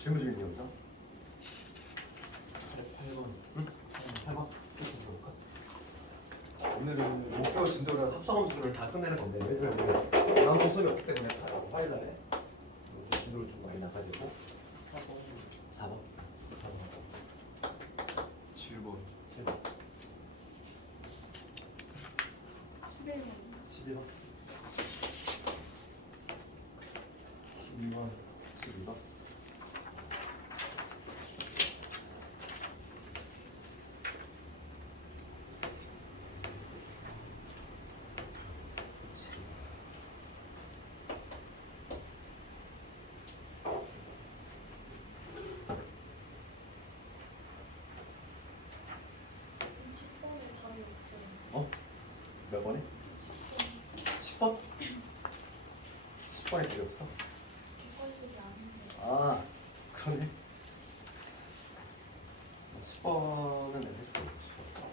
질문 중에 여기서 8번. 응? 8번 볼까? 오늘은 목표 진도를 합성함수를 다 끝내는 건데 왜냐면 다음 주 수업이 없기 때문에 화요일날에 진도를 좀 많이 나가지고 4번 7번. 7번 11번 11번 12번 12번 10번에 답이 없어요. 어? 몇 번에? 10번 10번? 10번에 필요 없어? 객관식이 아닌데. 아 그러네 10번은 내가 할수 없어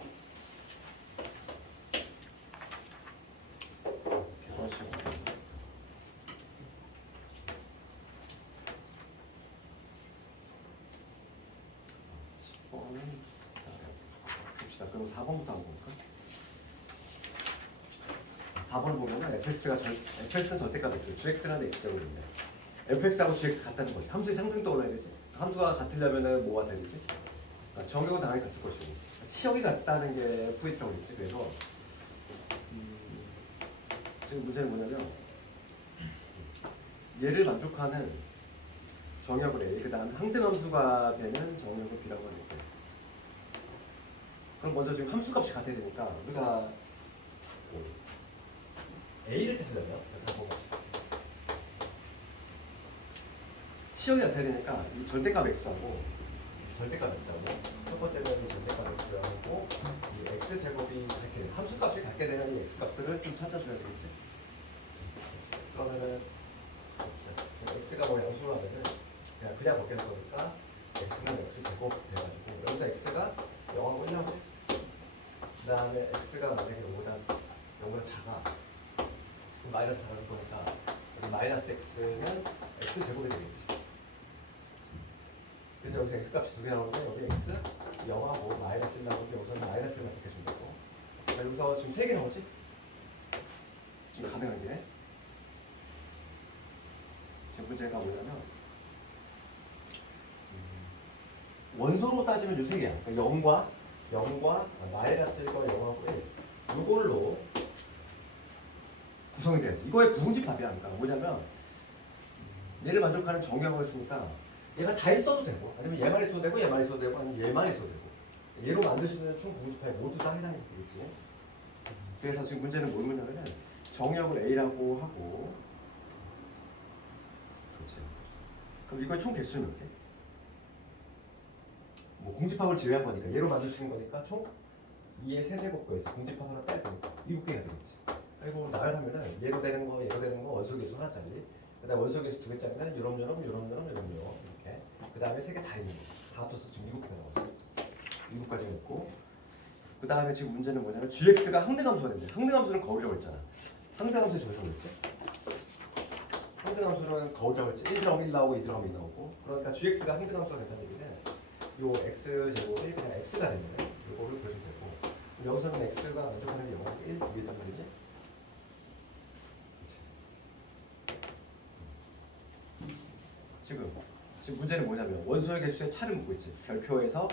객관식 10번은 봅시다. 그럼 4번부터 한번 볼까? 4번을 보면은 fx는 절대값 x, gx는 x라고 있네. fx하고 gx 같다는 거지. 함수의 상등 떠올라야 되지. 함수가 같으려면은 뭐가 돼야 되지? 정격은 당연히 같을 것이고 치역이 같다는 게 포인트라고 있지. 그래서 지금 문제는 뭐냐면 얘를 만족하는 정역을 A, 그 다음 항등함수가 되는 정역을 B라고 하는데 그럼 먼저 지금 함수값이 같아야 되니까 우리가 A를 찾으려면 그래서 한번 치역이 같아야 되니까 이 절대값 X하고 절대값 X하고 첫 번째는 이 절대값 X하고 이 X 제곱이 같게 돼. 함수값이 같게 되는 이 X 값들을 좀 찾아줘야 되겠지. 그러면은 X가 뭐 양수로 하면은 그냥 벗겨낼 거니까 X는 X 제곱 돼가지고 여기서 X가 0하고 1 나오지. 그 다음에 X가 만약에 0보다 작아. 그럼 마이너스 작아질 거니까 여기 마이너스 X는 X 제곱이 되겠지. 그래서 여기서 X 값이 두 개 나오는데 여기 X 0하고 마이너스 1 나오는데 여기서는 마이너스 1만 적혀준다고. 여기서 지금 3개 나오지? 지금 가능한 게 지금 문제가 뭐냐면 원소로 따지면 요 세 개야. 그러니까 0과 마이너스 1과 0하고 1 이걸로 구성이 돼야지. 이거의 부등집합이야. 그러니까 뭐냐면 얘를 만족하는 정의하고 있으니까 얘가 다 있어도 되고 아니면 얘만 있어도 되고 얘만 있어도 되고 아니면 얘만 있어도 되고 얘로 만들 수 있는 총 부등집합이 모두 다 해당이 되겠지. 그래서 지금 문제는 뭐냐면은 정의역을 A라고 하고 그렇지. 그럼 이거의 총 개수는 몇 개? 뭐 공집합을 제외한 거니까 얘로 만들 수 있는 거니까 총 2의 세제곱거에서 공집합 하나 빼고 7개가 되겠지. 그리고 나열하면은 얘로 되는 거 원소계수 하나짜리 그 다음에 원소계수 2개짜리는 요런 이렇게 그 다음에 3개 다 있는 거 다 합쳐서 지금 7개가 나왔어. 7가지 있고 그 다음에 지금 문제는 뭐냐면 gx가 항등함수가 된대. 항등함수는 거울이라고 했잖아. 항등함수의 조리라고 했지? 항등함수는 거울이라고 했지. 1 들어가면 1 나오고 2 들어가면 2 나오고 그러니까 gx가 항등함수가 된다는 얘기는 요 x 제곱이 그냥 x가 되면 요거를 그려주면 되고 여기서는 x가 만족하는 게 0하고 1, 2개 있단 말이지. 지금 문제는 뭐냐면 원소의 개수의 차를 묻고 있지. 별표에서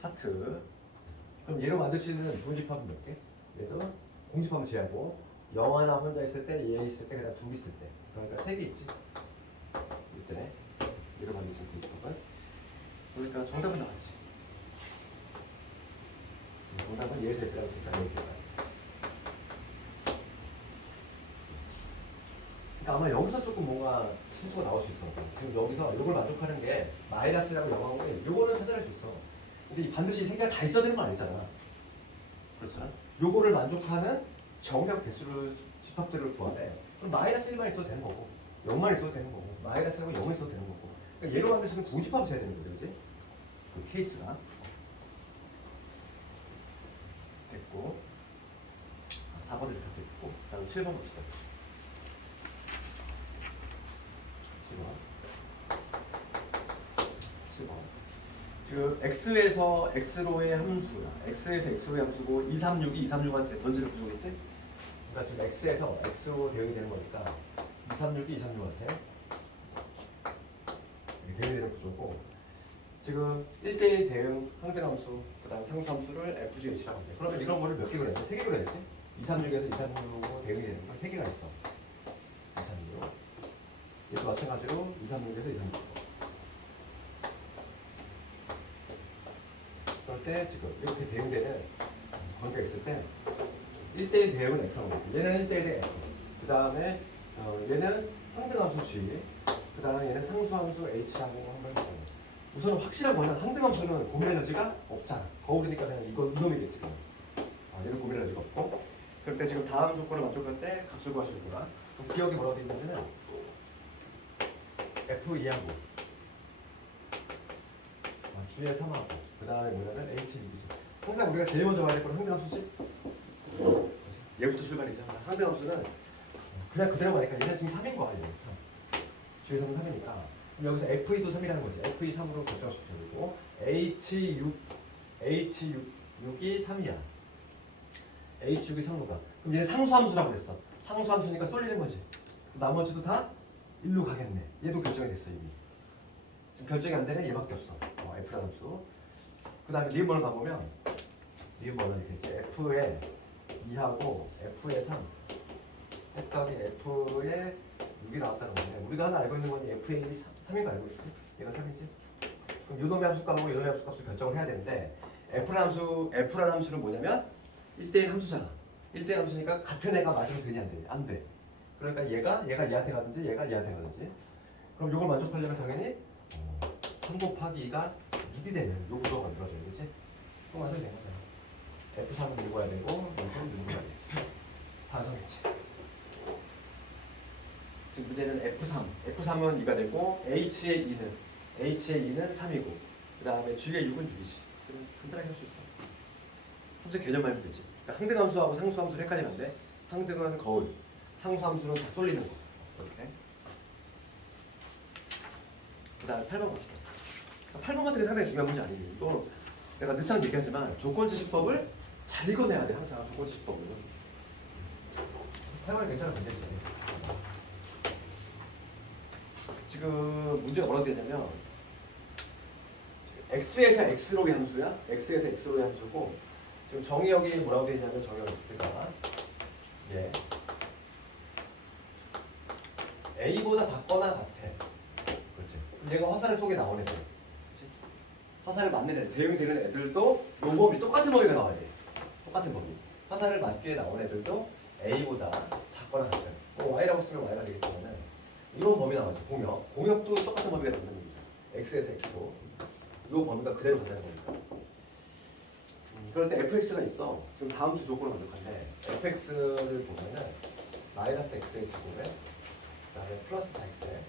하트. 그럼 얘로 만들 수 있는 부등집합은 몇 개? 얘도 공집합을 제하고 0 하나 혼자 있을 때, 얘 있을 때, 그다음 2개 있을 때. 그러니까 3개 있지. 이때 얘로 만들 수 있는 부등집합은. 그러니까 정답은 나왔지. 정답은 얘에서 얘기라고 했으니까 얘기가. 그러니까 아마 여기서 조금 뭔가 실수가 나올 수 있어. 지금 여기서 이걸 만족하는 게 마이너스라고 0하고 요거를 찾아낼 수 있어. 근데 이 반드시 세 개가 다 있어야 되는 건 아니잖아. 그렇잖아. 요거를 만족하는 정각 개수를 집합들을 구하래. 그럼 마이너스 1만 있어도 되는 거고 0만 있어도 되는 거고 마이너스 1하고 0이 있어도 되는 거고 그러니까 얘로 만들 수 있는 부집합을 세야 되는 거지. 그지? 그 케이스가 됐고 4번을 이렇게 됐고 다음 7번 봅시다. 7번 지금 x에서 x로의 함수야. x에서 x로의 함수고 236이 236한테 던지는 구조겠지? 그러니까 지금 x에서 x로 대응이 되는 거니까 236이 236한테 대응이 되는 구조고 지금 1대1 대응 항등함수 그다음 상수함수를 FGH라고 합니다. 그러면 이런 거를 몇 개 그렸지? 3개 그렸지? 236에서 236으로 대응이 되는 건 3개가 있어. 236. 얘도 마찬가지로 236에서 236. 그럴 때 지금 이렇게 대응되는 관계가 있을 때 1대1 대응은 F라고 합니다. 얘는 1대1의 F. 그 다음에 얘는 항등함수 G. 그 다음에 얘는 상수함수 H라고 한번 해볼게요. 우선은 확실한 거는 항등함수는 고민 에너지가 없잖아. 거울이니까 그냥 이놈이겠지. 얘는 고민 에너지가 없고. 그럴 때 지금 다음 조건을 만족할 때 값을 구하시는구나. 그럼 기억이 뭐라고 되어 있냐면은 F2하고 G에 3하고 그 다음에 뭐냐면 H6이죠. 항상 우리가 제일 먼저 봐야 될 건 항등함수지? 얘부터 출발이잖아. 항등함수는 그냥 그대로 가니까 얘는 지금 3인 거야. 얘는 3. G에서는 3이니까 여기서 F2도 3이라는 거지. F2 3으로 결정시켜야 되고 H6이 3이야. H6이 3로가. 그럼 얘는 상수함수라고 그랬어. 상수함수니까 쏠리는 거지. 나머지도 다 1로 가겠네. 얘도 결정이 됐어 이미. 지금 결정이 안 되면 얘밖에 없어. F라는 함수. 그 다음에 니은번을 가보면 니은번은 이렇게 있지. F에 2하고 F에 3 했더니 F에 6이 나왔다는 건데 우리가 하나 알고 있는 건 F의 1이 3인 거 알고 있지? 얘가 3이지? 그럼 요놈의 함수값하고 요놈의 함수값을 결정을 해야 되는데 F라는 함수는 뭐냐면 1대1 함수잖아. 1대1 함수니까 같은 애가 맞으면 되냐 안 되냐? 안 돼. 그러니까 얘가 얘한테 가든지 얘가 얘한테 가든지 그럼 요걸 만족하려면 당연히 3 곱하기 2가 6이 되는 요 구조가 만들어져야겠지? 그럼 완성이 된 거잖아. F3은 누구야 되고 F3은 누구야 되지? 다 완성했지. 지금 문제는 F3은 2가 되고 H의 2는 3이고 그 다음에 G의 6은 6이지. 그럼 간단하게 할 수 있어. 함수 개념 알면 되지. 그러니까 항등함수하고 상수함수를 헷갈리는데 항등은 거울, 상수함수는 다 쏠리는 거. 이렇게. 그 다음에 8번 갑시다. 8번 같은 게 상당히 중요한 문제 아니에요. 이거 내가 늘상 얘기하지만 조건지식법을 잘 읽어내야 돼. 항상 조건지식법을. 8번은 괜찮은 문제지. 지금 문제가 뭐라고 되냐면 x에서 x로의 함수야. x에서 x로의 함수고 지금 정의역이 뭐라고 되어 있냐면 정의역 x가 a보다 작거나 같아. 그렇지. 얘가 화살의 속에 나오는 애들. 그렇지? 화살을 맞는 애들, 대응이 되는 애들도 요 범위 똑같은 범위가 나와야 돼. 똑같은 범위. 화살을 맞게 나온 애들도 a보다 작거나 같아. y라고 쓰면 y가 되겠지만은 이런 범위 나와죠. 공역도 똑같은 범위가 나온다는 얘기죠. x에서 x로 이 범위가 그대로 간다는 거니까. 그럴 때 fx가 있어. 지금 다음 두 조건을 만족한데 fx를 보면은 마이너스 x의 제곱에 그다음에 플러스 4x에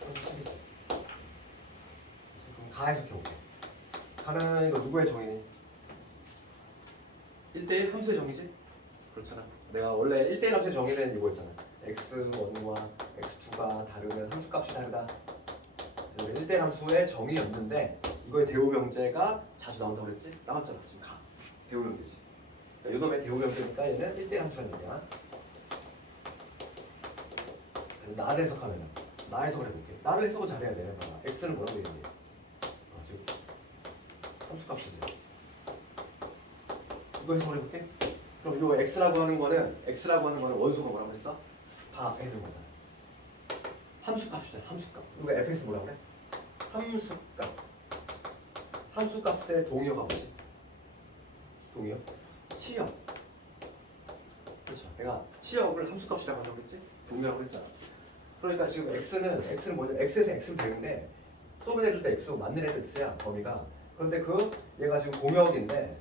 플러스 7이지. 그럼 가 해석해 볼게. 가는 이거 누구의 정의니? 1대1 함수의 정의지? 그렇잖아. 내가 원래 1대1 함수의 정의는 이거였잖아. x1과 x2가 다르면 함수값이 다르다. 1대1 함수의 정의였는데 이거의 대우명제가 자주 나온다고 그랬지? 나왔잖아. 지금 가. 대우명제지. 그러니까 요놈의 대우명제니까 얘는 1대1 함수라는 얘기야. 나를 해석하면 나 해석을 해볼게. 나를 해석을 잘해야 돼. 봐봐. x는 뭐라고 되겠니? 지금 함수값이지. 이거 해석을 해볼게. 그럼 요 x라고 하는 거는 원소가 뭐라고 했어? 다 앞에 있는 거잖아. 함수값이잖아. 함수값. 우리가 fx 뭐라고 그래? 함수값. 함수값의 동의어가 뭐지? 동의어? 치역. 그렇죠. 내가 치역을 함수값이라고 한다고 했지? 동의어라고 했잖아. 그러니까 지금 x는 뭐냐? x에서 x는 되는데 쏘는 애들도 x고 맞는 애도 x야 범위가. 그런데 얘가 지금 공역인데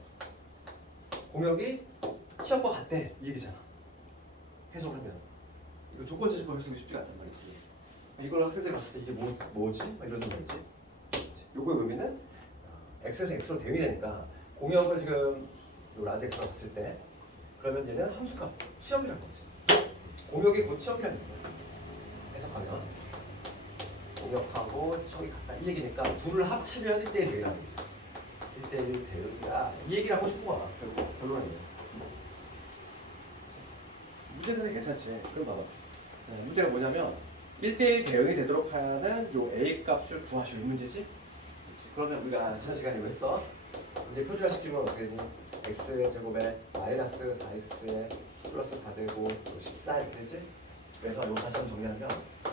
공역이 치역과 같대 이 얘기잖아. 해석을 하면 이거 조건지식법 해석이 쉽지가 않단 말이지. 이걸 학생들이 봤을 때 이게 뭐지? 막 이런 말이지. 요거의 의미는 x에서 x로 대응이 되니까 공역을 지금 요 라지 x로 봤을 때 그러면 얘는 함수값 치역이라는 거지. 공역이 곧 치역이라는 거야. 해석하면 공역하고 치역이 같다 이 얘기니까 둘을 합치면 1대1 대응이라는 거죠. 1대1 대응이다 이 얘기를 하고 싶은 거야. 결국 결론이에요. 문제는 괜찮지. 그럼 봐봐. 문제가 뭐냐면 1대1 대응이 되도록 하는 요 A 값을 구하시오 이 문제지. 그러면 우리가 지난 시간에 이거 했어. 이제 표준화시키면 어떻게 되니? x의 제곱에 마이너스 4x에 플러스 4 되고 14 이렇게 되지? 그래서 이거 다시 한번 정리하면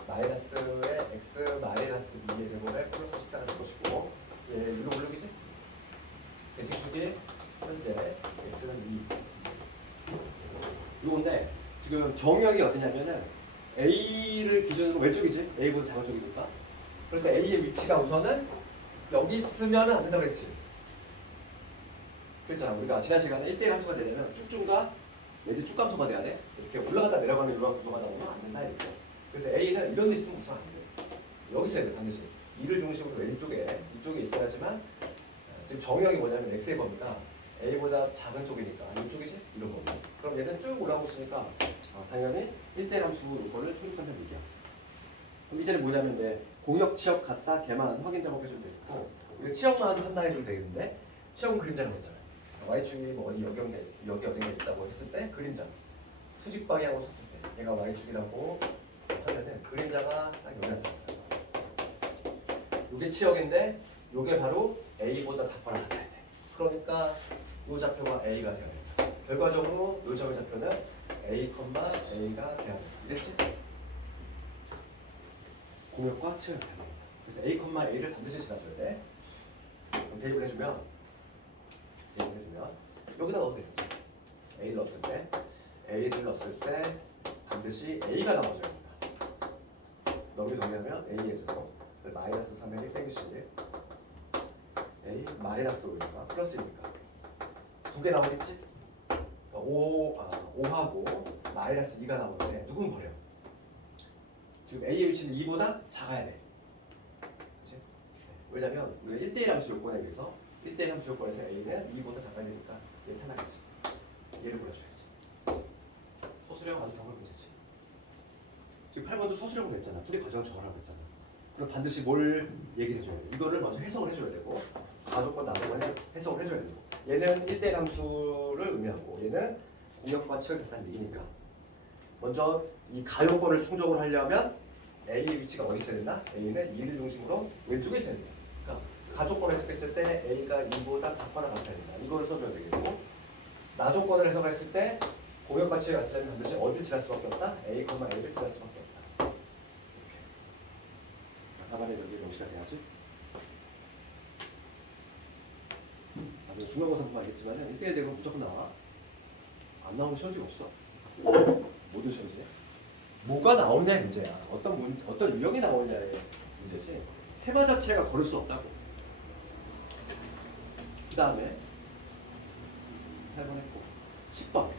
마이너스에 x 마이너스 2의 제곱에 플러스 14가 될 것이고 얘 일로 올리기지? 대칭축이 현재 x는 2 이건데 지금 정의역이 어디냐면은 A를 기준으로 왼쪽이지? A보다 작은 쪽이니까 그런데 A의 위치가 우선은 여기 있으면 안 된다고 했지. 그랬잖아. 우리가 지난 시간에 1대1 함수가 되려면 쭉쭉과 내지 쭉감소가 돼야 돼. 이렇게 올라갔다 내려가는 이런 구조가 나오면 안 된다 이렇게. 그래서 A는 이런 데 있으면 우선 안 돼. 여기 있어야 돼 반드시. 2를 중심으로 왼쪽에 이쪽에 있어야지만 지금 정의역이 뭐냐면 X의 범위가 A보다 작은 쪽이니까 이쪽이지? 이런 범위. 그럼 얘는 쭉 올라오고 있으니까 당연히 1대1 함수 요건을 충족한다는 얘기야. 그럼 이제는 뭐냐면 공역 치역 같다 걔만 확인 작업해주면 되고 우리가 치역만 판단해주면 되겠는데 치역은 그림자라고 했잖아요. Y축이 뭐 어디 여기 어딘가 있다고 했을 때 그림자 수직 방향으로 썼을 때 얘가 Y축이라고 하면은 그림자가 딱 여기 나타났어요. 이게 치역인데 이게 바로 A보다 작거나 같아야 돼. 그러니까 이 좌표가 A가 돼야 된다. 결과적으로 이 점의 좌표는 A, A가 돼야 된다. 이랬지? 공역과 치역이 돼야 됩니다. 그래서 A, A를 반드시 지나줘야 돼. 그럼 대입을 해주면 여기다 넣어도 되겠지. A를 넣었을 때 A를 넣었을 때 반드시 A가 나와줘야 됩니다. 너무 정리하면 A의 제곱 마이너스 3의 1 빼기 11 A 마이너스 5니까 플러스니까 두 개 나오겠지? 그러니까 5하고 마이너스 2가 나오는데 누군 버려? 지금 A의 위치는 2보다 작아야 돼. 그치? 왜냐면 우리가 1대1 함수 요건에 비해서 1대1 함수 요건에서 A는 2보다 작아야 되니까 얘 탈락이지. 얘를 골라줘야지. 서술형 아주 더블 문제지. 지금 8번도 서술형으로 했잖아. 풀이 과정을 적으라고 했잖아. 그럼 반드시 뭘 얘기해줘야 돼? 이거를 먼저 해석을 해줘야 되고 가족권 나중에 해석을 해줘야 되고 얘는 1대1 함수를 의미하고 얘는 공역과 치역이 같다는 얘기니까 먼저 이 가용권을 충족을 하려면 A의 위치가 어디 있어야 된다? A는 2를 중심으로 왼쪽에 있어야 된다. 그러니까 가족권을 해석했을 때 A가 2보다 작거나 같아야 된다. 이걸 써줘야 되겠고 나조건을 해석했을 때 공역과 치역이 같으려면 반드시 어디를 지날 수밖에 없다? A, A를 지날 수밖에 없다. 이렇게. 답안에 여기 명시가 돼야지. 나중에 중간고사 좀 알겠지만 1대1 되면 무조건 나와. 안 나오는 시험지가 없어. 모든 시험지에. 뭐가 나오느냐의 문제야. 어떤 유형이 나오느냐의 문제지. 테마 자체가 고를 수 없다고. 그 다음에 8번 했고 10번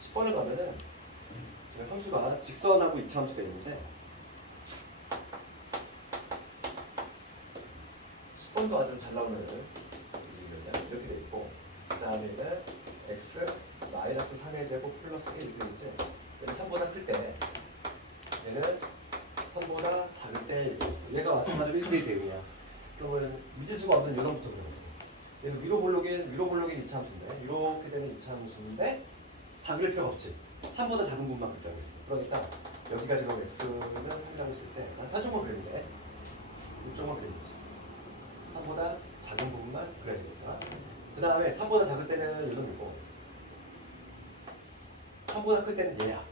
10번을 가면은 지금 함수가 직선하고 이차 함수가 있는데 10번도 아주 잘 나오는 이렇게 돼 있고 그 다음에는 x 마이너스 3의 제곱 플러스 1 이렇게 있지. 3보다 클 때 얘는 3보다 작을 때 이렇게 있어. 얘가 마찬가지로 1대1 대응이야. 그러면 미지수가 없는 요놈부터 그러거든. 얘는 위로 볼록인 2차 함수인데 이렇게 되는 2차 함수인데 다 그릴 필요가 없지. 3보다 작은 부분만 그리라고 했어. 그러니까 여기가 지금 x는 3이라고 했을 때 한쪽만 그리는데 이쪽만 그리지. 3보다 작은 부분만 그려야 되니까. 그 다음에 3보다 작을 때는 요놈이고 3보다 클 때는 얘야.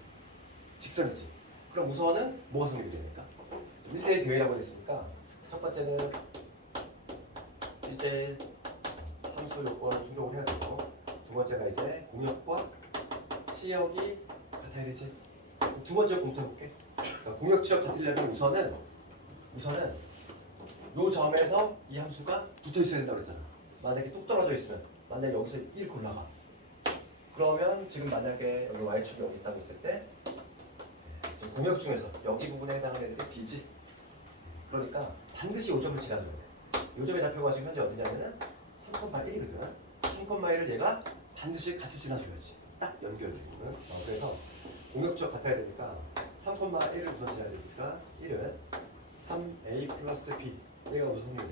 직선이지. 그럼 우선은 뭐가 성립이 됩니까? 1대1 대회라고 했으니까 첫 번째는 1대1 함수 요건을 충족을 해야 되고 두 번째가 이제 공역과 치역이 같아야 되지. 두 번째 공통해볼게. 그러니까 공역 치역 같으려면 우선은 요 점에서 이 함수가 붙어 있어야 된다고 그랬잖아. 만약에 뚝 떨어져 있으면 만약에 여기서 이렇게 올라가 그러면 지금 만약에 여기 y축이 여기 있다고 했을 때 지금 공역 중에서 여기 부분에 해당하는 애들이 b지. 그러니까 반드시 요 점을 지나줘야 돼. 요 점의 좌표가 지금 현재 어디냐면은 3,1이거든. 3,1을 얘가 반드시 같이 지나줘야지. 딱 연결돼. 그래서 공역수가 같아야 되니까 3,1을 우선시해야 되니까 1은 3a 플러스 b 얘가 우선 성립이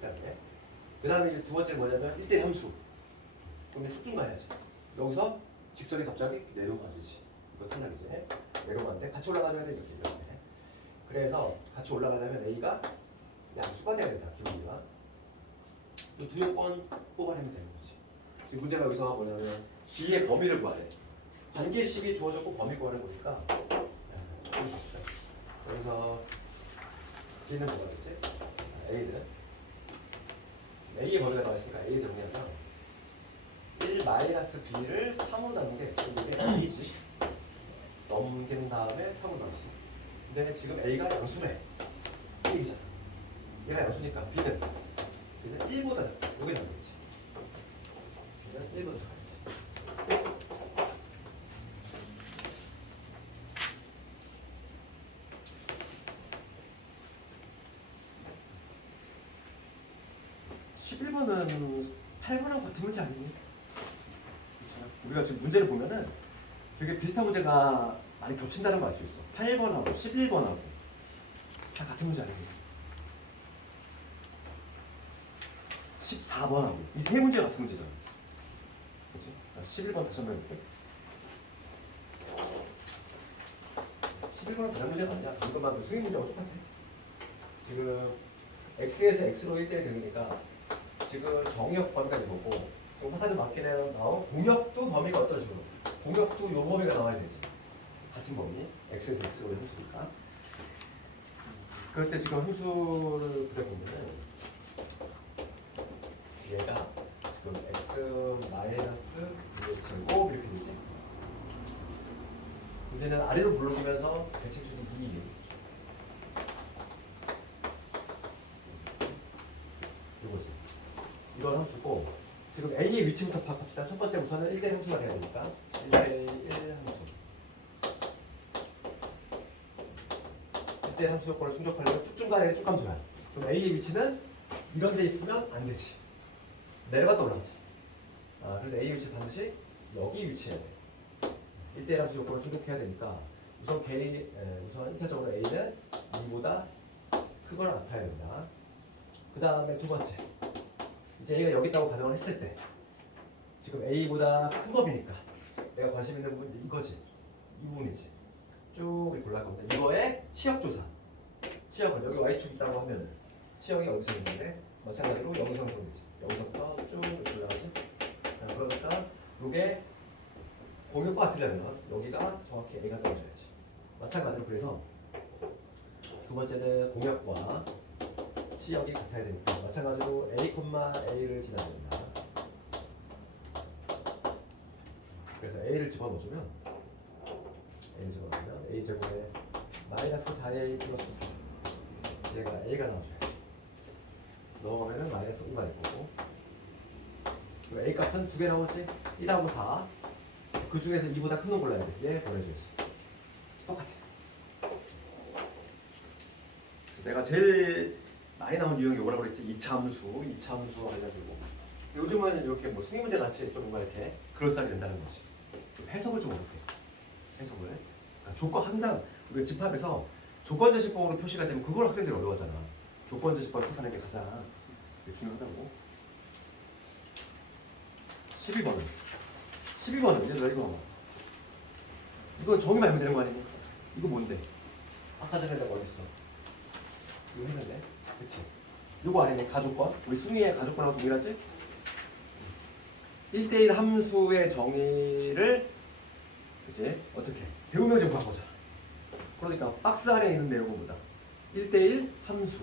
돼야 돼. 그 다음에 이제 두 번째는 뭐냐면 1대1 함수. 그럼 쭉쭉 가야지. 여기서 직선이 갑자기 내려오면 안 되지. 이거 탈락이지. 내려오면 안 돼. 같이 올라가줘야 돼. 이렇게. 그래서 같이 올라가려면 A가 양수가 돼야 된다. 기울기가. 두 조건 뽑아내면 되는 거지. 지금 문제가 여기서 뭐냐면 B의 범위를 구하래. 관계식이 주어졌고 범위 구하는 거니까. 여기서 B는 뭐가 됐지? A는 A의 범위가 나와있으니까 A 정리하면 1 마이너스 B를 3으로 나눈 게 이게 A지. 넘긴 다음에 3으로 나눴어. 근데 지금 A가 양수래. A잖아. 얘가 양수니까 B는 1보다 작다. 이게 나오겠지. B는 1보다 작아야지. 11번은 8번하고 같은 문제 아니니? 우리가 지금 문제를 보면은 되게 비슷한 문제가 많이 겹친다는 걸 알 수 있어. 8번하고 11번하고 다 같은 문제 아니니? 14번하고 이 세 문제가 같은 문제잖아. 그렇지? 11번 다시 한번 해볼게. 11번은 다른 문제가 아니야. 이것만 수행 문제가 똑같아. 지금 x에서 x로 1대1 되니까 지금 정의역 범위가 이거고 화살이 맞게 나온 공역도 범위가 어떤 식으로? 공역도 요 범위가 나와야 되지. 같은 범위. x에서 x로 함수니까. 그럴 때 지금 함수를 그려보면 얘가 지금 x 마이너스 2의 제곱 이렇게 되지. 문제는 아래로 불러주면서 대칭축이 2. 이거지. 이건 함수고 지금 A의 위치부터 파악합시다. 첫 번째 우선은 1대1 함수가 돼야 되니까 1대1 함수. 1대1 함수 요건을 충족하려면 쭉쭉 가는 게 쭉함수야. 그럼 A의 위치는 이런 데 있으면 안 되지. 내려가다 올라가지. 그래서 A의 위치 반드시 여기 위치해야 돼. 1대1 함수 요건을 충족해야 되니까 우선 우선 1차적으로 A는 2보다 크거나 같아야 된다. 그 다음에 두 번째. 이제 A가 여기 있다고 가정을 했을 때 지금 A보다 큰 범위니까 내가 관심 있는 부분이 이거지. 이 부분이지. 쭉 이렇게 올라갈 겁니다. 이거의 치역조사. 치역은 여기 Y축 있다고 하면 치역이 어디서 있는데 마찬가지로 여기서 되지. 여기서부터 쭉 이렇게 올라가지. 그러니까 이게 공역과 같으려면 여기가 정확히 A가 떨어져야지. 마찬가지로 그래서 두 번째는 공역과 치역이 같아야 되니까 마찬가지로 A, A를 지나야 된다. 그래서 A를 집어넣어주면 A 제곱에 마이너스 4A 플러스 4 얘가 A가 나와줘요. 넘어가면 마이너스 5가 될 거고 A 값은 두 개 나오지? 1하고 4 그 중에서 2보다 큰 놈 골라야 돼. 얘 보내줘야지. 똑같아. 내가 제일 많이 나온 유형이 뭐라고 그랬지? 2차 함수 해가지고 요즘은 이렇게 뭐 수능 문제 같이 좀 뭔가 이렇게 그럴싸하게 된다는 거지. 해석을 좀 어렵게 해석을. 그러니까 조건 항상 우리가 집합에서 조건제시법으로 표시가 되면 그걸 학생들이 어려워하잖아. 조건제시법 해석하는 게 가장 중요하다고. 12번은 얘들아 이거 봐봐. 이거 정의 말면 되는 거 아니니? 이거 뭔데? 아까 전에 내가 어딨어? 이거 했는데, 그치? 이거 아니네, 가족권? 우리 승리의 가족권하고 동일하지? 1대1 함수의 정의를 그치? 어떻게? 배우면 좀 바꿔자. 그러니까 박스 안에 있는 내용보다 1대1 함수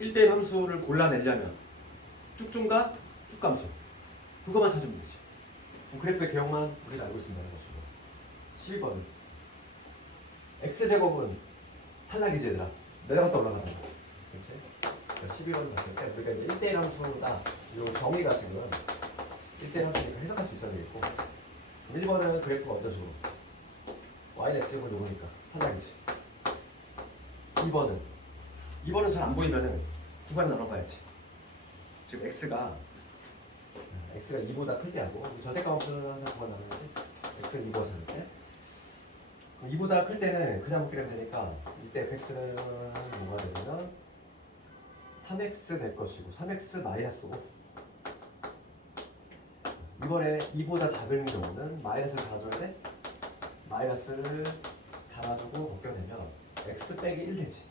1대1 함수를 골라내려면 쭉중과 쭉감수 그것만 찾으면 되지. 그래프의 개형만 우리가 알고 있습니다. 12번은 x제곱은 탈락이지 얘들아. 내려갔다 올라가잖아. 그치? 12번 봤을 때 우리가 이제 1대1 함수다. 이 정의가 지금 1대1 함수니까 해석할 수 있어야 되겠고 1번은 그래프가 어떤 식으로 y는 x제곱을 놓으니까 탈락이지. 2번은 잘 안 보이면은 구간 나눠봐야지. 지금 x가 x가 2보다 클 때 하고 절대값 없으면 항상 그거 나오는 거지. x가 2보다 작을 때. 2보다 클 때는 그냥 묶기로 하면 되니까 이때 fx는 뭐가 되냐면 3x 될 것이고 3x 마이너스 5. 이번에 2보다 작은 경우는 마이너스를 달아줘야 돼. 마이너스를 달아주고 벗겨내면 x 빼기 1 되지.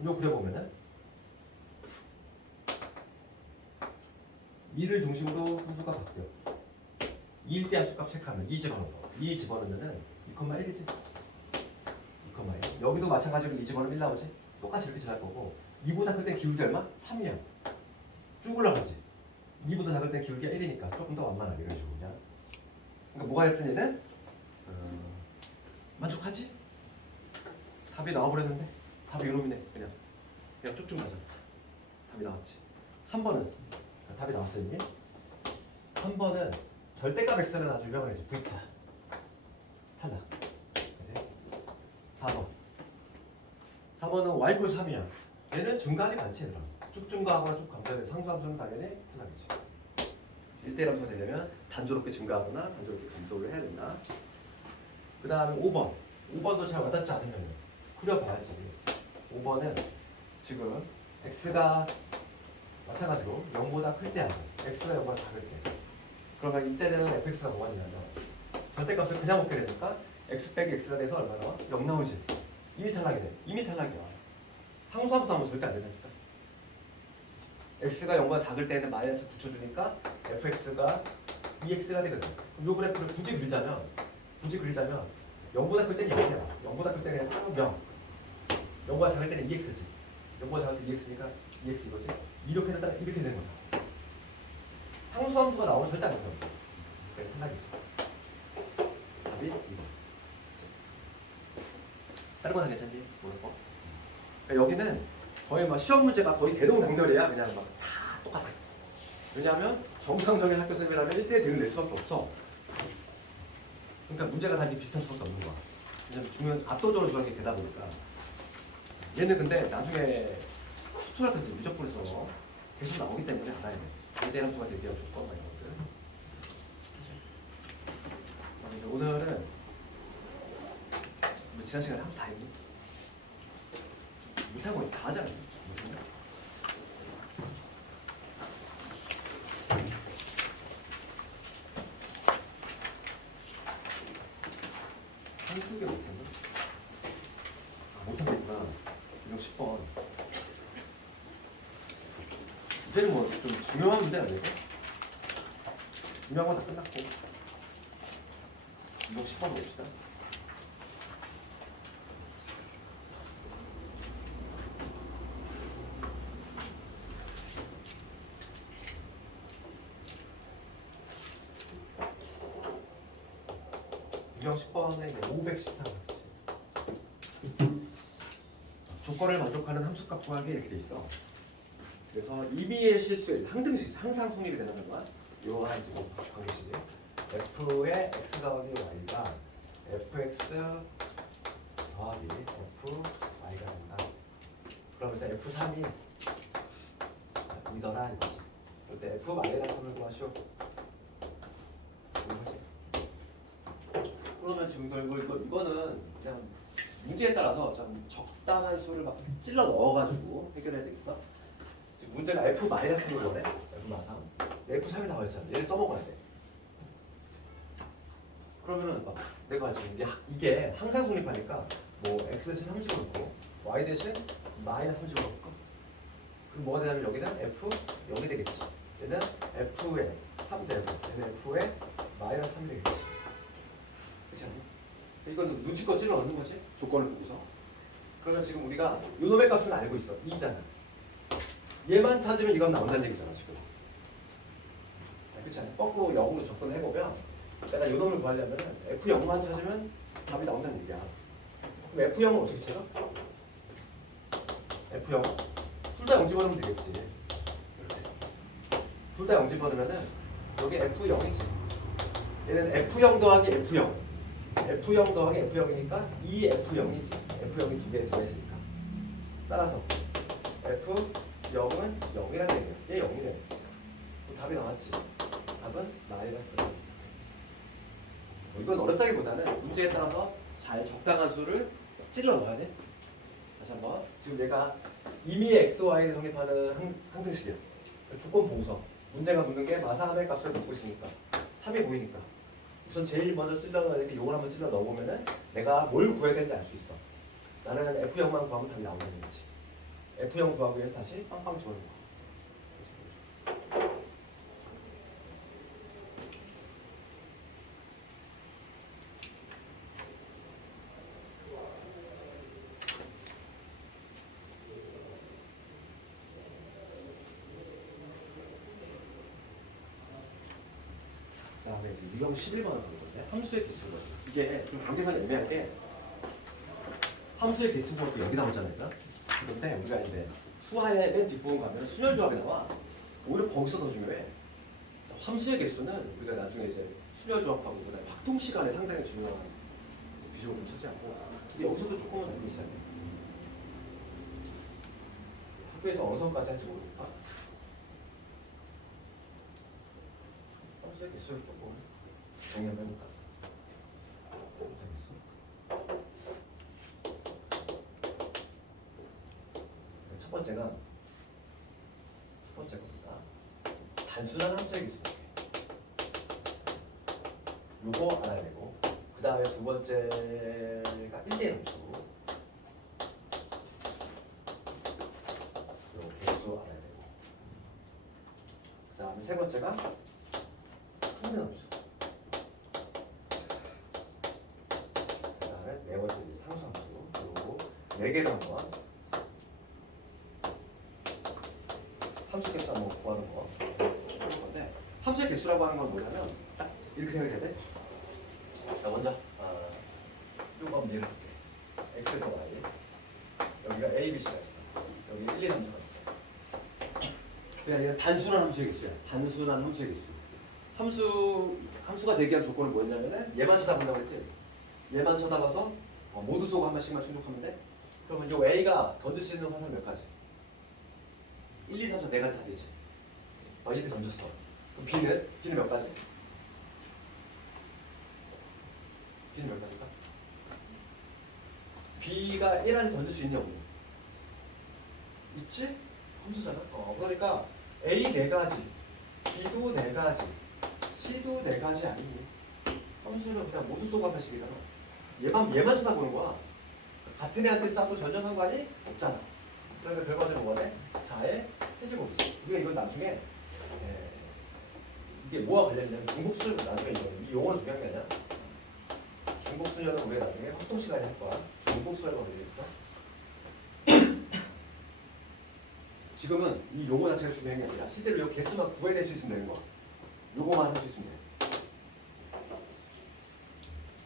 이거 그려보면은 2를 중심으로 함수가 바뀌어. 2일 때 함수값 체크하면 2 집어넣어. 2 집어넣으면은 2,1이지. 2,1. 여기도 마찬가지로 2 집어넣으면 1 나오지. 똑같이 이렇게 지날 거고 2보다 클 때 기울기 얼마? 3이야. 쭉 올라가지. 2보다 작을 땐 기울기가 1이니까 조금 더 완만하게 이런 식으로 그냥. 그러니까 뭐가 됐든 얘는 만족하지? 답이 나와버렸는데 답이 이놈이네. 그냥 쭉쭉 가자. 답이 나왔지. 3번은 답이 나왔어 이미. 3번은 절대값 x는 아주 유명하지. V자 탈락. 그지? 4번 4번은 y = 3이야. 얘는 증가하지가 않지 얘들아. 쭉 증가하거나 쭉 감소해. 상수함수는 당연히 탈락이지. 1대1 함수가 되려면 단조롭게 증가하거나 단조롭게 감소를 해야 된다. 그 다음에 5번 5번도 잘 와닿지 않으면 그려봐야지. 5번은 지금 x가 마찬가지로 0보다 클 때 하고 x가 0보다 작을 때. 그러면 이때는 fx가 뭐가 되냐면 절대값을 그냥 먹게 되니까 x 빼기 x가 돼서 얼마 나와? 0 나오지. 이미 탈락이네. 이미 탈락이야. 상수함수 나오면 절대 안 된다니까. x가 0보다 작을 때는 마이너스 붙여주니까 fx가 2x가 되거든. 그럼 요 그래프를 굳이 그리자면 0보다 클 때는 0이야. 0보다 클 때는 그냥 쭉 0. 0보다 작을 때는 2x지. 0보다 작을 때 2x니까 2x 이거지. 이렇게 되다 이렇게 되는 거야. 상수함수가 나오면 절대 안 된다고. 그래, 탈락이지. 답이 이거. 다른 건 괜찮니? 모르고. 그러니까 여기는 거의 막 시험 문제가 거의 대동단결이야. 그냥 막 다 똑같아. 왜냐하면 정상적인 학교 선생님이라면 1대1 대응 낼 수밖에 없어. 그러니까 문제가 다 이렇게 비슷할 수밖에 없는 거야. 왜냐면 중요한 압도적으로 중요한 게 되다 보니까. 얘는 근데 나중에 수출하든지 미적분에서 계속 나오기 때문에 알아야 돼. 1대1 함수가 되게 조건 막 이런 것들. 오늘은 뭐 지난 시간에 함수 다 했니? 못하고 다 하잖아. 한두 개 못했나? 아, 못하겠구나. 이거 10번. 이제는 뭐 좀 중요한 문제는 아니고 중요한 건 다 끝났고 이거 10번 봅시다. 유형 10번에 513 조건을 만족하는 함수값 구하기 이렇게 돼 있어. 그래서 임의의 실수일 항상 성립이 되는 거야. 이거 하나 지금 방식이 f의 x 더하기 y가 fx 더하기 fy가 된다. 그러면 이제 f3이 이더라 이거지. 그때 f 마이너스를 구하시오. 그러면 지금 이거는 그냥 문제에 따라서 좀 적당한 수를 막 찔러 넣어가지고 해결해야 되겠어. 지금 문제가 f-를 원해. f3이 나와있잖아. 얘를 써먹어야 돼. 그러면은 막 내가 지금 이게 항상 성립하니까 뭐 x 대신 30을 넣고 y 대신 마이너스 30을 넣고 그럼 뭐가 되냐면 여기는 f 0이 되겠지. 얘는 f에 3 되고 얘는 f에 마이너스 3이 되겠지. 그렇지 않니? 이건 눈치껏 찔러 넣는 거지. 조건을 보고서. 그러면 지금 우리가 요놈의 값은 알고 있어. 2잖아. 얘만 찾으면 이건 나온다는 얘기잖아 지금. 그렇지 않니? 거꾸로 0으로 접근을 해보면 내가 요놈을 구하려면 f0만 찾으면 답이 나온다는 얘기야. 그럼 f0은 어떻게 찾아? f0 둘 다 0 집어넣으면 되겠지. 둘 다 0 집어넣으면은 여기 f0이지. 얘는 f0 더하기 f0 f0 더하기 f0이니까 2f0이지. f0이 두 개 더했으니까. 따라서 f0은 0이라는 얘기야. 얘 0이래. 답이 나왔지. 답은 마이너스. 이건 어렵다기보다는 문제에 따라서 잘 적당한 수를 찔러 넣어야 돼. 다시 한번. 지금 얘가 이미 x, y를 성립하는 항등식이야. 조건 보고서. 문제가 묻는 게 마사함의 값을 묻고 있으니까 3이 보이니까 우선 제일 먼저 찔러 넣어야 되는 게 이걸 한번 찔러 넣어보면은 내가 뭘 구해야 되는지 알 수 있어. 나는 F형만 구하면 답이 나오는 거지. F형 구하기 위해서 다시 빵빵 집어넣는 거. 그다음에 이제 유형 11번을 보는 건데 함수의 개수를 이게 좀 관계상이 애매한 게 함수의 개수가 여기 나오잖아요. 그런데 우리가 이제 수하의 맨 뒷부분 가면 순열 조합이 나와. 오히려 거기서 더 중요해. 함수의 개수는 우리가 나중에 이제 순열 조합하고 그다음에 확통 시간에 상당히 중요한 비중을 좀 차지하고 근데 여기서도 조금은 알고 있어야 돼. 학교에서 어느 선까지 할지 모르니까 함수의 개수를 조금 정리 한번 해볼까? 첫 번째가 단순한 함수의 개수. 요거 알아야 되고 그 다음에 두 번째가 1대 함수. 요 개수 알아야 되고 그 다음에 세 번째가 항등 함수. 그 다음에 네 번째 상수 함수. 요 네 개를 한번 함수 개수 한번 구하는 거. 함수의 개수라고 하는 건 뭐냐면 딱 이렇게 생각해야 돼. 자 먼저 요거 한번 이해를 할게. x에서 y 여기가 a, b, c가 있어. 여기 1, 2, 3, 4가 있어. 그냥 얘는 단순한 함수의 개수야. 단순한 함수의 개수. 함수가 되기 위한 조건은 뭐였냐면은 얘만 쳐다본다고 했지. 얘만 쳐다봐서 모두 속 한 번씩만 충족하면 돼. 그러면 요 a가 던질 수 있는 화살 몇 가지? 1, 2, 3, 4 네 가지 다 되지. 이렇게 던졌어. 그럼 B는 몇 가지? B는 몇 가지일까? B가 1한테 던질 수 있냐 없냐? 있지? 함수잖아. 그러니까 A 네 가지, B도 네 가지, C도 네 가지 아니니? 함수는 그냥 모두 속 한 번씩이잖아. 얘만 쳐다보는 거야. 같은 애한테 싸도 전혀 상관이 없잖아. 그러니까 결과적으로 뭐래? 4의 세제곱이지. 우리가 이건 나중에 이게 뭐와 관련이냐면 중복수를 나중에 이 용어는 중요한 게 아니야. 중복수녀는 우리가 나중에 활동 시간에 할 거야. 중복수라고 되어 있어. 지금은 이 용어 자체가 중요한 게 아니라 실제로 이 개수만 구해낼 수 있으면 되는 거야. 요거만 할 수 있으면 돼.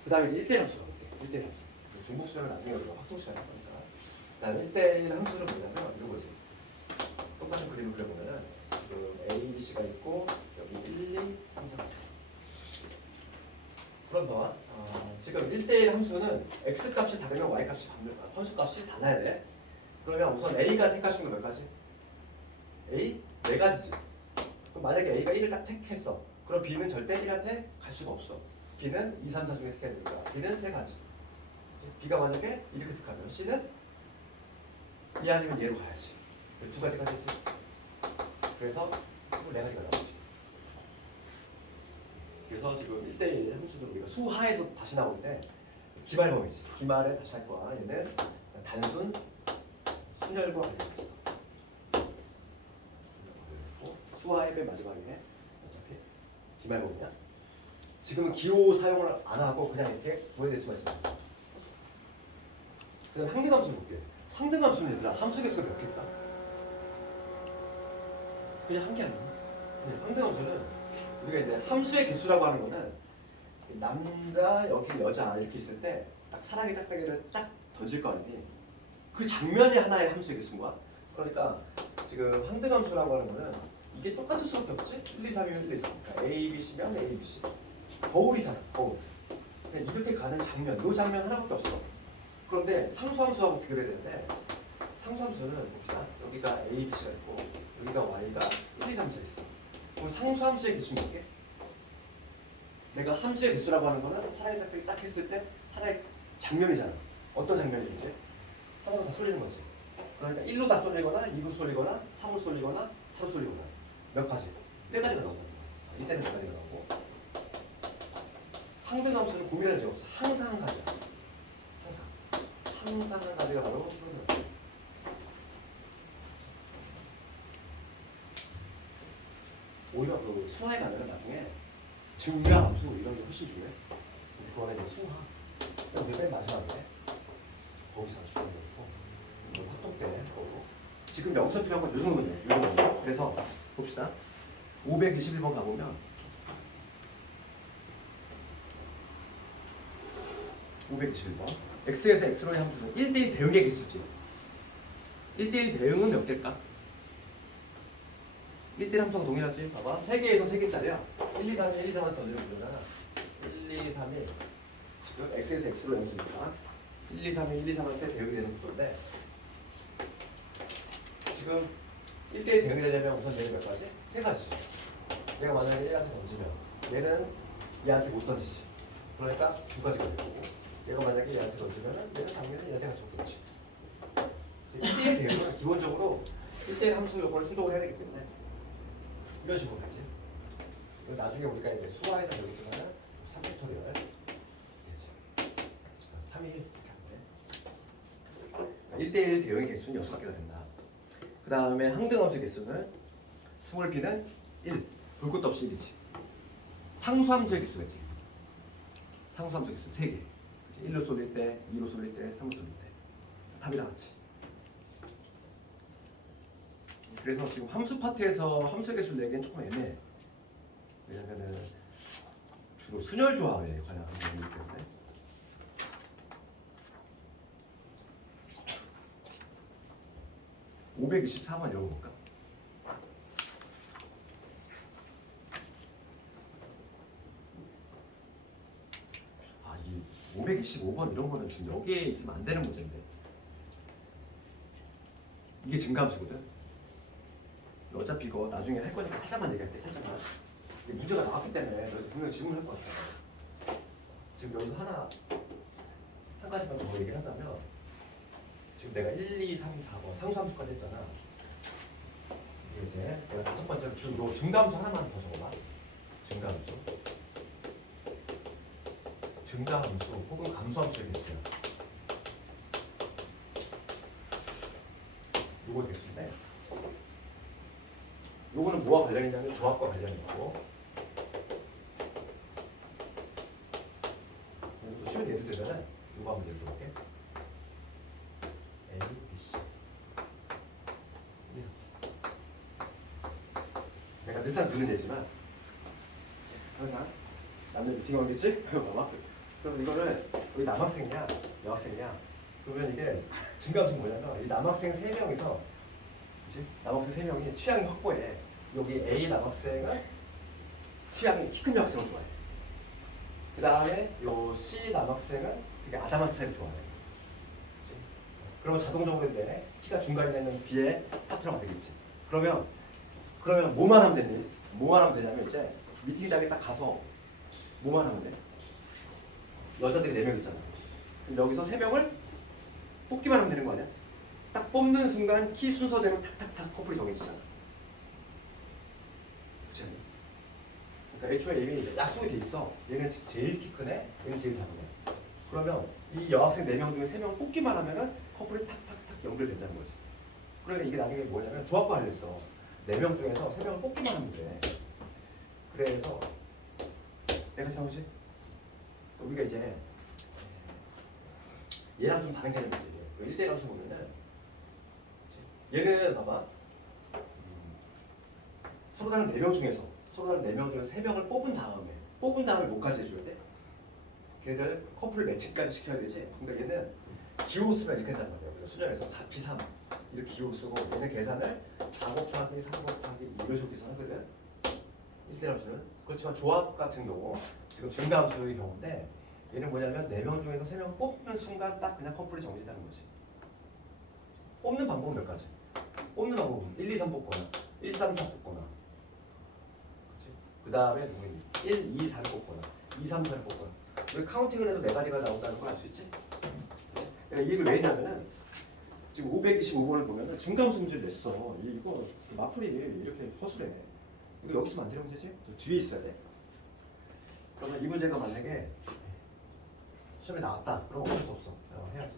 그 다음에 이제 1대1 함수가 볼게. 1대1 함수. 중복수녀는 나중에 우리가 활동 시간에 할 거니까. 그 다음에 1대1 함수는 뭐냐면 이거지. 똑같은 그림을 그려보면은 지금 A, B, C가 있고 여기 1, 2, 3, 4 그럼 봐. 지금 1대1 함수는 X값이 다르면 Y값이 함수값이 달라야 돼. 그러면 우선 A가 택할 수 있는 거 몇 가지? A? 네 가지지. 그럼 만약에 A가 1을 딱 택했어. 그럼 B는 절대 1한테 갈 수가 없어. B는 2, 3, 4 중에 택해야 되니까 B는 세 가지. B가 만약에 이렇게 택하면 C는 이 아니면 얘로 가야지. 두 가지가 되지. 그래서 24가지가 나오지. 그래서 지금 1대1 함수는 우리가 수하에서 다시 나오는데 기말범위지. 기말에 다시 할 거야. 얘는 단순 순열과 관련이 있어. 수하의 맨 마지막에 어차피 기말범위야. 지금은 기호 사용을 안 하고 그냥 이렇게 구해낼 수가 있습니다. 그다음 항등함수 볼게. 항등함수는 얘들아 함수 개수가 몇 개일까? 그냥 한 개 아니야. 항등함수는 우리가 이제 함수의 개수라고 하는 거는 남자 여기 여자 이렇게 있을 때 딱 사랑의 짝대기를 딱 던질 거 아니니 그 장면이 하나의 함수의 개수인 거야. 그러니까 지금 항등함수라고 하는 거는 이게 똑같을 수밖에 없지. 1, 2, 3이면 1, 2, 3. 그러니까 A, B, C면 A, B, C. 거울이잖아. 거울. 그냥 이렇게 가는 장면. 이 장면 하나밖에 없어. 그런데 상수함수하고 비교해야 되는데 상수함수는 봅시다. 여기가 A, B, C가 있고 여기가 Y가 1, 2, 3, 4 있어. 그럼 상수함수의 개수 몇 개? 내가 함수의 개수라고 하는 거는 사랑의 짝대기 딱 했을 때 하나의 장면이잖아. 어떤 장면이든지 하나로 다 쏠리는 거지. 그러니까 1로 다 쏠리거나 2로 쏠리거나 3로 쏠리거나 4로 쏠리거나 몇 가지? 4가지가 나온다는 거야. 이때는 4가지가 나오고 항등함수는 고민할 적 없어. 항상 한 가지야. 항상 한 가지가 바로 항등함수. 오히려 그 수화에 가면 나중에 증가함수 이런 게 훨씬 중요해. 근데 그거는 이제 수화. 여기 맨 마지막에 거기서 중요한 거고 이거 활동 때 거고. 지금 여기서 필요한 건 이 정도거든요. 이 정도. 그래서 봅시다. 521번 가보면 521번 x에서 x로의 함수는 1대1 대응의 개수지. 1대1 대응은 몇 개일까? 1대1 함수가 동일하지. 봐봐. 3개에서 3개짜리야. 1, 2, 3, 1, 2, 3한테 던지면 되잖아. 1, 2, 3이 지금 x에서 x로 영수니까 1, 2, 3이 1, 2, 3한테 대응이 되는 구조인데 지금 1대1 대응이 되려면 우선 얘는 몇 가지? 3가지지. 얘가 만약에 얘한테 던지면 얘는 얘한테 못 던지지. 그러니까 2가지가 되고 얘가 만약에 얘한테 던지면 얘는 당연히 얘한테 갈 수밖에 없지. 1대1 대응은 기본적으로 1대1 함수 요거를 충족을 해야 되기 때문에 이런 식으로 하지. 나중에 우리가 이제 수화에서 배우지만 3팩토리얼 되지. 3이 이렇게 하는데 1대1 대응의 개수는 6개가 된다. 그 다음에 항등함수 개수는 스몰 b는 1. 볼 것도 없이 1이지. 상수함수의 개수 몇 개? 상수함수 개수 3개. 1로 쏠릴 때, 2로 쏠릴 때, 3로 쏠릴 때. 답이 다 같이. 그래서 지금 함수 파트에서 함수 개수를 내기엔 조금 애매해. 왜냐면은 주로 순열 조합에 관한 부분이기 때문에. (524번) 열어볼까? 아, 이 525번 이런 거는 지금 여기에 있으면 안 되는 문제인데. 이게 증가함수거든. 어차피 이거 나중에 할 거니까 살짝만 얘기할게. 살짝만. 이게 문제가 나왔기 때문에 너 분명히 질문을 할 것 같아. 지금 여기서 한 가지만 더 얘기를 하자면 지금 내가 1, 2, 3, 4번 상수함수까지 했잖아. 이게 이제 내가 5번째로 지금 요 증가함수 하나만 더 적어봐. 증가함수. 증가함수 혹은 감소함수의 개수야. 요거 개수인데 요거는 뭐와 관련이 있냐면 조합과 관련이 있고 또 쉬운 예를 들면은 요거 한번 예를 들어볼게. A, B, C 내가 늘상 듣는 예지만 항상 남녀 미팅 하겠지? 봐봐. 그럼 이거는 우리 남학생이냐 여학생이냐 그러면 이게 증가함수는 뭐냐면 이 남학생 3명이서 그치? 남학생 3명이 취향이 확고해. 여기 A 남학생은 취향이 키 큰 여학생을 좋아해. 그 다음에 요 C 남학생은 되게 아담한 스타일을 좋아해. 그치? 그러면 자동적으로 이제 키가 중간에 있는 B의 파트너가 되겠지. 그러면 뭐만 하면 되니? 뭐만 하면 되냐면 이제 미팅장에 딱 가서 뭐만 하면 돼? 여자들이 4명 있잖아. 그럼 여기서 3명을 뽑기만 하면 되는 거 아니야? 딱 뽑는 순간 키 순서대로 탁탁탁 커플이 정해지잖아. 그렇지 않니? 그러니까 애초에 이미 약속이 돼 있어. 얘는 제일 키 큰 애, 얘는 제일 작은 애. 그러면 이 여학생 4명 중에 3명을 뽑기만 하면은 커플이 탁탁탁 연결된다는 거지. 그러니까 이게 나중에 뭐냐면 조합과 관련있어. 4명 중에서 3명을 뽑기만 하면 돼. 그래서 내가 나오지? 우리가 이제 얘랑 좀 다른 개념이지. 1대1 함수 보면은 얘는 봐봐. 서로 다른 4명 중에서 3명을 뽑은 다음에 뭐까지 해줘야 돼? 걔를 커플 매칭까지 시켜야 되지. 그러니까 얘는 기호 쓰면 이렇게 된단 말이야. 우리가 수련에서 4P3 이렇게 기호 쓰고 얘는 계산을 4 곱하기 3 곱하기 2 이런 식으로 계산하거든. 1대1 함수는. 그렇지만 조합 같은 경우 지금 증가함수의 경우인데 얘는 뭐냐면 4명 중에서 3명을 뽑는 순간 딱 그냥 커플이 정해진다는 거지. 뽑는 방법은 몇 가지? 뽑는 방법은 1, 2, 3 뽑거나 1, 3, 4 뽑거나 그 다음에 누구니? 1, 2, 4를 뽑거나 2, 3, 4를 뽑거나 우리 카운팅을 해도 네 가지가 나온다는 걸 알 수 있지? 그러니까 이걸 왜 했냐면은 지금 525번을 보면은 중간수 문제를 냈어. 이거 마플이 이렇게 허술해. 이거 여기서 만들면 되지? 저 뒤에 있어야 돼. 그러면 이 문제가 만약에 시험에 나왔다. 그럼 어쩔 수 없어. 해야지.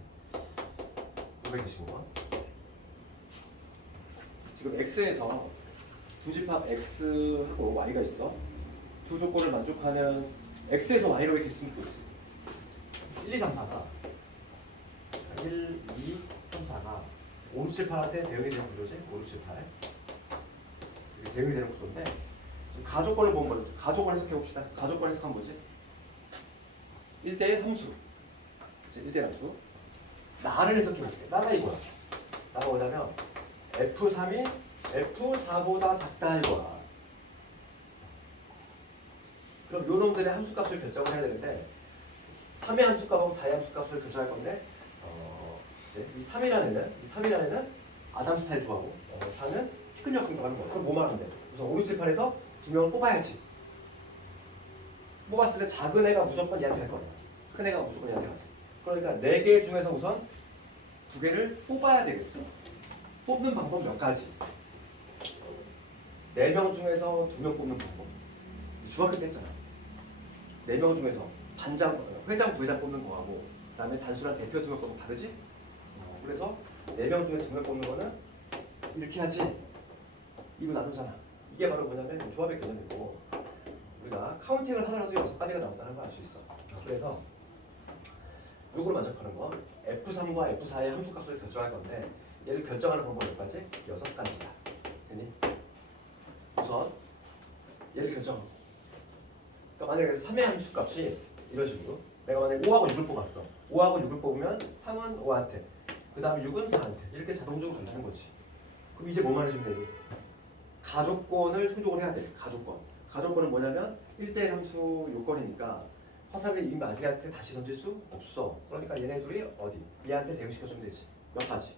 525번. 지금 x에서 두 집합 x하고 y가 있어. 두 조건을 만족하는 x에서 y로 이렇게 쓰면 되지. 1, 2, 3, 4가 1, 2, 3, 4가 5, 6, 7, 8한테 대응이 되는 구조지? 5, 6, 7, 8. 이게 대응이 되는 구조인데 지금 가조건을 보면 뭐지? 가조건 해석해 봅시다. 가조건 해석하면 뭐지? 1대1 함수. 1대1 함수. 나를 해석해 볼게. 나가 이거야. 나가 뭐냐면 F3이 F4보다 작다 이거야. 그럼 요 놈들의 함수값을 결정을 해야 되는데 3의 함수값하고 4의 함수값을 결정할 건데 이제 이 3이라는 아담 스타일 좋아하고 4는 키 큰 역행 좋아하는 거야. 그럼 뭐 말하면 돼? 우선 5, 6, 7, 8에서 두 명을 뽑아야지. 뽑았을 때 작은 애가 무조건 얘한테 갈 거야. 큰 애가 무조건 얘한테 가지. 그러니까 4개 중에서 우선 2개를 뽑아야 되겠어. 뽑는 방법 몇 가지. 4명 중에서 2명 뽑는 방법. 중학교 때 했잖아. 4명 중에서 회장, 부회장 뽑는 거하고 그다음에 단순한 대표 2명 뽑는 거 다르지? 그래서 4명 중에 2명 뽑는 거는 이렇게 하지. 이거 나누잖아. 이게 바로 뭐냐면 조합의 개념이고 우리가 카운팅을 하더라도 6가지가 나온다는 걸 알 수 있어. 그래서 요거를 만족하는 거 F3과 F4의 함수값을 결정할 건데 얘를 결정하는 방법 몇 가지? 6가지야. 됐니? 우선 얘를 결정하고 그러니까 만약에 3의 함수값이 이런 식으로 내가 만약에 5하고 6을 뽑았어. 5하고 6을 뽑으면 3은 5한테 그 다음에 6은 4한테 이렇게 자동적으로 간다는 거지. 그럼 이제 뭐만 해주면 되니? 가족권을 충족을 해야 돼. 가족권은 뭐냐면 1대1 함수 요건이니까 화살을 이 마지한테 다시 던질 수 없어. 그러니까 얘네 둘이 어디? 얘한테 대응시켜주면 되지. 몇 가지?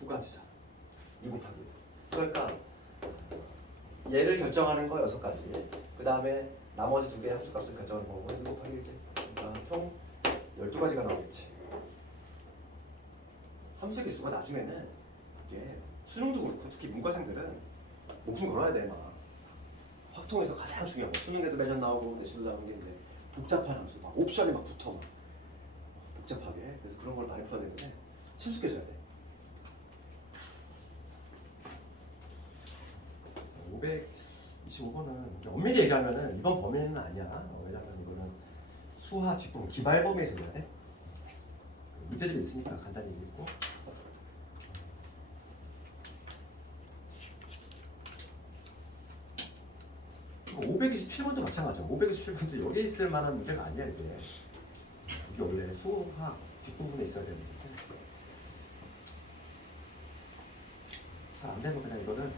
2가지잖아. 2 곱하기. 그러니까 얘를 결정하는 거 6가지. 그 다음에 나머지 2개의 함수값을 결정하는 거고 2 곱하기 1지. 그러니까 총 12가지가 나오겠지. 함수 개수가 나중에는 이게 수능도 그렇고 특히 문과생들은 목숨 걸어야 돼. 막 확통에서 가장 중요한 거. 수능에도 매년 나오고 내신도 나오는 게 이제 복잡한 함수, 막 옵션이 막 붙어 막 복잡하게. 그래서 그런 걸 많이 풀어야 되는데 친숙해져야 돼. 525번은 엄밀히 얘기하면은 이번 범위는 아니야. 왜냐면 이거는 수화 뒷부분 기발 범위에서 해야 돼. 문제집이 있으니까 간단히 얘기했고. 527번도 마찬가지야. 527번도 여기에 있을 만한 문제가 아니야 이게. 이게 원래 수학 뒷부분에 있어야 되는 건데 잘 안 되면 그냥 이거는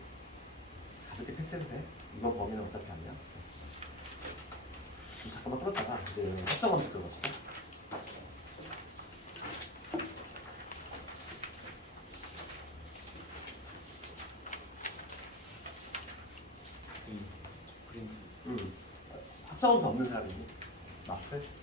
가볍게 패스해도 돼. 이번 범위는 어차피 아니야. 잠깐만 끌었다가 이제 합성함수 들어갑시다. 합성함수 없는 사람이니 마플